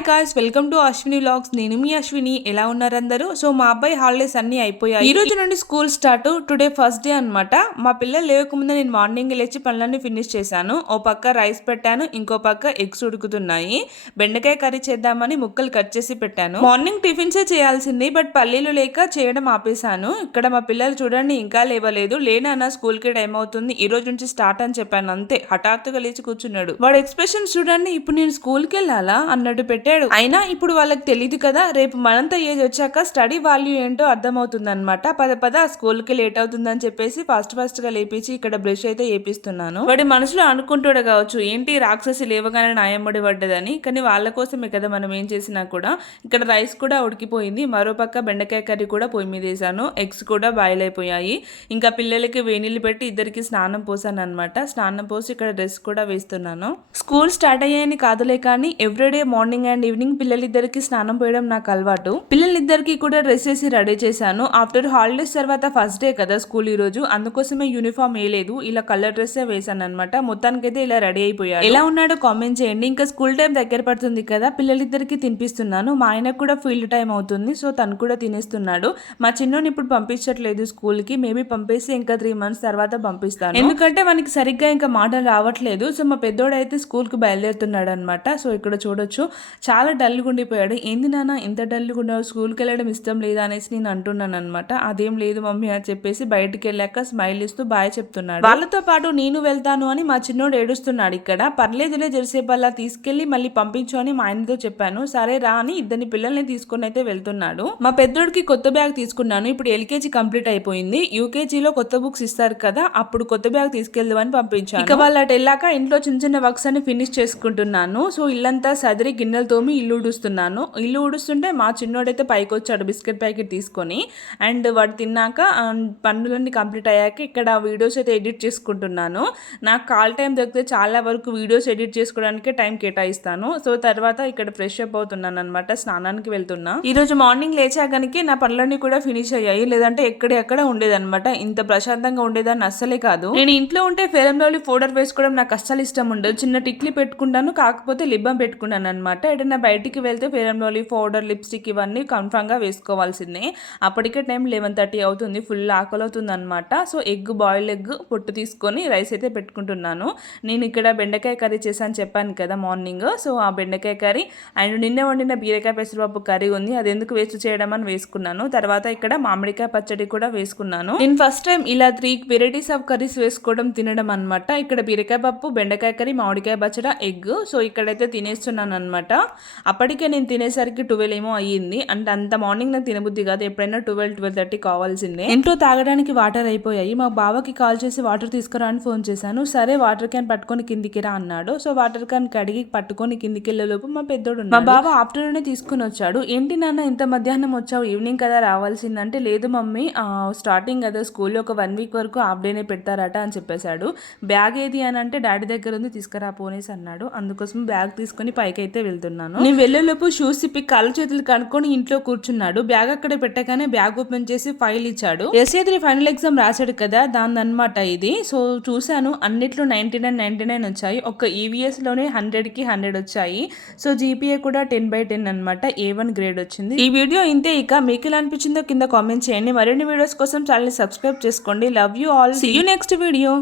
Hi guys, welcome to Ashwini vlogs. నేను మీ అశ్విని. ఎలా ఉన్నారు అందరూ? సో మా అబ్బాయి హాలిడేస్ అన్ని అయిపోయాయి. ఈ రోజు నుండి school start. Today first day అన్నమాట. మా పిల్లలు లేవకముందే నేను మార్నింగ్ లేచి పనులన్నీ ఫినిష్ చేశాను. ఓ పక్క రైస్ పెట్టాను, ఇంకో పక్క ఎగ్స్ ఉడుకుతున్నాయి. బెండకాయ కర్రీ చేద్దామని ముక్కలు కట్ చేసి పెట్టాను. మార్నింగ్ టిఫిన్సే చేయాల్సింది, బట్ పల్లీలు లేక చేయడం ఆపేశాను. ఇక్కడ మా పిల్లలు చూడండి, ఇంకా లేవలేదు. లేనా స్కూల్ కి టైం అవుతుంది, ఈ రోజు నుంచి స్టార్ట్ అని చెప్పాను. అంతే హఠాత్తుగా లేచి కూర్చున్నాడు. వాడు ఎక్స్ప్రెషన్ చూడండి, ఇప్పుడు నేను స్కూల్ కి వెళ్ళాలా అన్నట్టు పెట్టాడు. అయినా ఇప్పుడు వాళ్ళకి తెలియదు కదా, రేపు మనంతా ఏజ్ వచ్చాక స్టడీ వాల్యూ ఏంటో అర్థమవుతుంది అనమాట. పద స్కూల్ కి లేట్ అవుతుందని చెప్పేసి ఫాస్ట్ గా లేపించి ఇక్కడ బ్రష్ అయితే వేపిస్తున్నాను. వాడి మనసులో అనుకుంటాడు కావచ్చు, ఏంటి రాక్షసి లేవగానే నాయమ్మడి పడ్డదని. కానీ వాళ్ళ కోసమే కదా మనం ఏం చేసినా కూడా. ఇక్కడ రైస్ కూడా ఉడికిపోయింది, మరోపక్క బెండకాయ కర్రీ కూడా పొయ్యి మీద వేసాను. ఎగ్స్ కూడా బాయిల్ అయిపోయాయి. ఇంకా పిల్లలకి వేనీళ్ళు పెట్టి ఇద్దరికి స్నానం పోసాను అనమాట. స్నానం పోసి ఇక్కడ డ్రెస్ కూడా వేస్తున్నాను. స్కూల్ స్టార్ట్ అయ్యాయని కాదులే కానీ ఎవ్రీడే మార్నింగ్ అండ్ ఈవినింగ్ పిల్లలిద్దరికి స్నానం పోయడం నాకు అలవాటు. పిల్లలిద్దరికి కూడా డ్రెస్ వేసి రెడీ చేశాను. ఆఫ్టర్ హాలిడేస్ తర్వాత ఫస్ట్ డే కదా స్కూల్ ఈ రోజు, అందుకోసమే యూనిఫామ్ వేయలేదు, ఇలా కలర్ డ్రెస్ వేసాను అనమాట. మొత్తానికైతే ఇలా రెడీ అయిపోయాడు. ఎలా ఉన్నాడో కామెంట్ చేయండి. ఇంకా స్కూల్ టైం దగ్గర పడుతుంది కదా, పిల్లలిద్దరికి తినిపిస్తున్నాను. మా ఆయనకు కూడా ఫీల్డ్ టైం అవుతుంది, సో తను కూడా తినేస్తున్నాడు. మా చిన్నోని ఇప్పుడు పంపించట్లేదు స్కూల్ కి, మేబీ పంపేసి ఇంకా 3 months తర్వాత పంపిస్తాను, ఎందుకంటే మనకి సరిగ్గా ఇంకా మాటలు రావట్లేదు. సో మా పెద్దోడు అయితే స్కూల్ కి బయలుదేరుతున్నాడు అనమాట. సో ఇక్కడ చూడొచ్చు, చాలా డల్గా ఉండిపోయాడు. ఏంది నాన్న ఇంత డల్గా ఉన్నావు, స్కూల్కి వెళ్ళడం ఇష్టం లేదా అనేసి నేను అంటున్నాను అనమాట. అదేం లేదు మమ్మీ అని చెప్పేసి బయటికి వెళ్ళాక స్మైల్ ఇస్తూ బాయ్ చెప్తున్నాడు. వాళ్ళతో పాటు నేను వెళ్తాను అని మా చిన్నోడు ఏడుస్తున్నాడు. ఇక్కడ పర్లేదులే జెర్సేపల్లా తీసుకెళ్లి మళ్ళీ పంపించు అని మా ఆయనతో చెప్పాను. సరే రా అని ఇద్దరిని పిల్లల్ని తీసుకుని అయితే వెళ్తున్నాడు. మా పెద్దోడికి కొత్త బ్యాగ్ తీసుకున్నాను. ఇప్పుడు ఎల్కేజీ కంప్లీట్ అయిపోయింది. యూకేజీలో కొత్త బుక్స్ ఇస్తారు కదా, అప్పుడు కొత్త బ్యాగ్ తీసుకెళ్దామని పంపించాను. ఇక వాళ్ళు అటు వెళ్ళాక ఇంట్లో చిన్న వర్క్స్ అని ఫినిష్ చేసుకుంటున్నాను. సో ఇల్లంతా సదిరి గిన్నెలు తోమి ఇల్లు ఊడుస్తున్నాను. ఇల్లు ఊడుస్తుంటే మా చిన్నోడైతే పైకి వచ్చాడు బిస్కెట్ ప్యాకెట్ తీసుకొని. అండ్ వాడు తిన్నాక పనులన్నీ కంప్లీట్ అయ్యాక ఇక్కడ వీడియోస్ అయితే ఎడిట్ చేసుకుంటున్నాను. నాకు కాల్ టైం దొరికితే చాలా వరకు వీడియోస్ ఎడిట్ చేసుకోవడానికి టైం కేటాయిస్తాను. సో తర్వాత ఇక్కడ ఫ్రెష్ అప్ అవుతున్నాను అనమాట, స్నానానికి వెళ్తున్నా. ఈ రోజు మార్నింగ్ లేచాకనికి నా పనులన్నీ కూడా ఫినిష్ అయ్యాయి, లేదంటే ఎక్కడెక్కడ ఉండేదన్నమాట. ఇంత ప్రశాంతంగా ఉండేదాన్ని అస్సలే కాదు. నేను ఇంట్లో ఉంటే ఫెయిర్ అండ్ లవ్లీ పౌడర్ వేసుకోవడం నాకు అస్సలు ఇష్టం ఉండదు. చిన్న టిక్లీ పెట్టుకుంటాను, కాకపోతే లిప్ బామ్ పెట్టుకున్నాను అనమాట. ఏదైనా బయటికి వెళ్తే fair and lovely powder, lipstick ఇవన్నీ కన్ఫర్మ్ గా వేసుకోవాల్సిందే. అప్పటికే టైం 11:30 అవుతుంది, ఫుల్ ఆకలి అవుతుంది అనమాట. సో బాయిల్డ్ ఎగ్ పొట్టు తీసుకొని రైస్ అయితే పెట్టుకుంటున్నాను. నేను ఇక్కడ బెండకాయ కర్రీ చేశాను చెప్పాను కదా మార్నింగ్. సో ఆ బెండకాయ కర్రీ అండ్ నిన్న వండిన బీరకాయ పెసరపప్పు కర్రీ ఉంది, అది ఎందుకు వేస్ట్ చేయడం అని వేసుకున్నాను. తర్వాత ఇక్కడ మామిడికాయ పచ్చడి కూడా వేసుకున్నాను. నేను ఫస్ట్ టైం ఇలా 3 వెరైటీస్ ఆఫ్ కర్రీస్ వేసుకోవడం తినడం అనమాట. ఇక్కడ బీరకాయ పప్పు, బెండకాయ కర్రీ, మామిడికాయ పచ్చడి, ఎగ్. సో ఇక్కడైతే తినేస్తున్నాను అనమాట. అప్పటికే నేను తినేసరికి 12 ఏమో అయ్యింది. అంటే అంత మార్నింగ్ నాకు తినబుద్ధి కాదు, ఎప్పుడైనా 12-12:30 కావాల్సిందే. ఇంట్లో తాగడానికి వాటర్ అయిపోయాయి. మా బావకి కాల్ చేసి వాటర్ తీసుకురా అని ఫోన్ చేశాను. సరే వాటర్ క్యాన్ పట్టుకొని కిందికి రా అన్నాడు. సో వాటర్ క్యాన్ కడిగి పట్టుకొని కిందికి వెళ్ళేలోపు మా పెద్దోడు, మా బావ ఆఫ్టర్నూనే తీసుకుని వచ్చాడు. ఏంటి నాన్న ఇంత మధ్యాహ్నం వచ్చావు, ఈవినింగ్ కదా రావాల్సిందంటే, లేదు మమ్మీ స్టార్టింగ్ కదా స్కూల్లో ఒక 1 week వరకు హాఫ్ డేనే పెడతారట అని చెప్పేశాడు. బ్యాగ్ ఏది అని అంటే డాడీ దగ్గర ఉంది తీసుకురా పోనేసి అన్నాడు. అందుకోసం బ్యాగ్ తీసుకుని పైకి అయితే వెళ్తున్నాను. నేను వెళ్ళేలోపు షూస్ ఇప్పి కాళ్ళు చేతులు కనుక్కొని ఇంట్లో కూర్చున్నాడు. బ్యాగ్ అక్కడ పెట్టగానే బ్యాగ్ ఓపెన్ చేసి ఫైల్ ఇచ్చాడు. SA3 ఫైనల్ ఎగ్జామ్ రాశాడు కదా, దాని అనమాట ఇది. సో చూశాను, అన్నిట్లో 99 వచ్చాయి. ఒక EVS లోనే 100కి 100 వచ్చాయి. సో GPA కూడా 10/10 అనమాట. A1 గ్రేడ్ వచ్చింది. ఈ వీడియో ఇంతే. ఇక మీకు ఎలా అనిపించిందో కింద కామెంట్ చేయండి. మరిన్ని వీడియోస్ కోసం ఛానల్ సబ్స్క్రైబ్ చేసుకోండి. Love you all. See you next video.